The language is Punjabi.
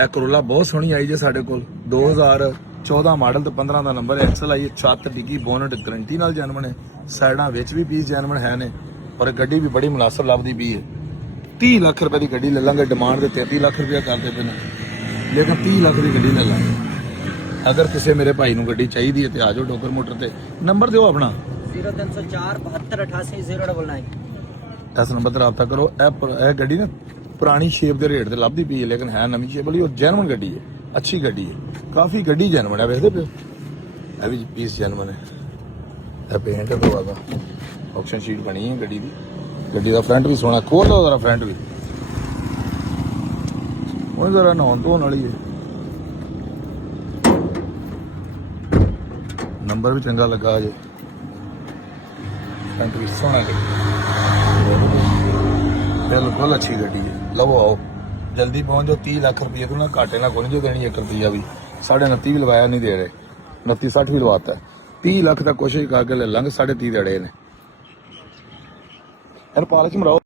ਇਹ ਕਰੋਲਾ ਬਹੁਤ ਸੋਹਣੀ ਆਈ ਜੇ ਸਾਡੇ ਕੋਲ 2014 ਮਾਡਲ ਤੇ 15 ਦਾ ਨੰਬਰ ਐਕਸਲ ਆਈ। ਛੱਤ ਡਿੱਗੀ ਬੋਨਟ ਗਰੰਟੀ ਨਾਲ ਜੈਨੂਇਨ ਹੈ, ਸਾਈਡਾਂ ਵਿੱਚ ਵੀ ਪੀਸ ਜੈਨੂਇਨ ਹੈ ਨੇ, ਔਰ ਗੱਡੀ ਵੀ ਬੜੀ ਮੁਨਾਸਬ ਲੱਭਦੀ ਪਈ ਹੈ। 30 ਲੱਖ ਰੁਪਏ ਦੀ ਗੱਡੀ ਲੈ ਲਾਂਗੇ, ਡਿਮਾਂਡ ਦੇ 33 ਲੱਖ ਰੁਪਏ ਕਰਦੇ ਪਏ ਨੇ, ਲੇਕਿਨ 30 ਲੱਖ ਦੀ ਗੱਡੀ ਲੈ ਲਾਂਗੇ। ਅਗਰ ਕਿਸੇ ਮੇਰੇ ਭਾਈ ਨੂੰ ਗੱਡੀ ਚਾਹੀਦੀ ਹੈ ਤੇ ਆ ਜਾਓ ਡੋਗਰ ਮੋਟਰ ਤੇ। ਨੰਬਰ ਦਿਓ ਆਪਣਾ 0304 72 88 099। ਇਸ ਨੰਬਰ ਤੇ ਰਾਬਤਾ ਕਰੋ। ਇਹ ਗੱਡੀ ਨਾ ਪੁਰਾਣੀ ਸ਼ੇਪ ਦੇ ਰੇਟ ਤੇ ਲੱਭਦੀ ਪਈ ਹੈ, ਲੇਕਿਨ ਹੈ ਨਵੀਂ ਸ਼ੇਪ ਵਾਲੀ, ਔਰ ਜੈਨੂਇਨ ਗੱਡੀ ਹੈ, ਅੱਛੀ ਗੱਡੀ ਹੈ, ਕਾਫੀ ਗੱਡੀ ਜੈਨੂਇਨ ਹੈ। ਵੇਖਦੇ ਪਿਓ ਇਹ ਵੀ ਪੀਸ ਜੈਨੂਇਨ ਹੈ। ਇਹ ਪੇਂਟ ਦਵਾਦਾ ਆਕਸ਼ਨ ਸ਼ੀਟ ਬਣੀ ਹੈ ਗੱਡੀ ਦੀ। ਗੱਡੀ ਦਾ ਫਰੰਟ ਵੀ ਸੋਹਣਾ, ਖੋਲ ਲਓ ਜ਼ਰਾ ਫਰੰਟ ਵੀ, ਉਹ ਜ਼ਰਾ ਨਹਾਉਣ ਧੋਣ ਵਾਲੀ ਹੈ। ਨੰਬਰ ਵੀ ਚੰਗਾ ਲੱਗਾ ਜੇ, ਫਰੰਟ ਵੀ ਸੋਹਣਾ ਗੱਡੀ, ਬਿਲਕੁਲ ਅੱਛੀ ਗੱਡੀ ਹੈ। ਲਵੋ ਆਓ ਜਲਦੀ ਪਹੁੰਚ ਜਾਓ। 30 ਲੱਖ ਰੁਪਏ ਤੋਂ ਨਾ ਘਾਟੇ ਨਾਲ ਕੋਈ ਨਹੀਂ ਦੇਣੀ, 1 ਰੁਪਈਆ ਵੀ। 29.5 ਵੀ ਲਵਾਇਆ ਨਹੀਂ ਦੇ ਰਹੇ, 29.60 ਵੀ ਲਵਾਤਾ। 30 ਲੱਖ ਦਾ ਕੋਸ਼ਿਸ਼ ਕਰਕੇ ਲੈ ਲਾਂਗੇ, 30.5 ਦੇ ਅੜੇ ਨੇ। ਇਹਨੂੰ ਪਾਲਿਸ਼ ਮਰਾਓ।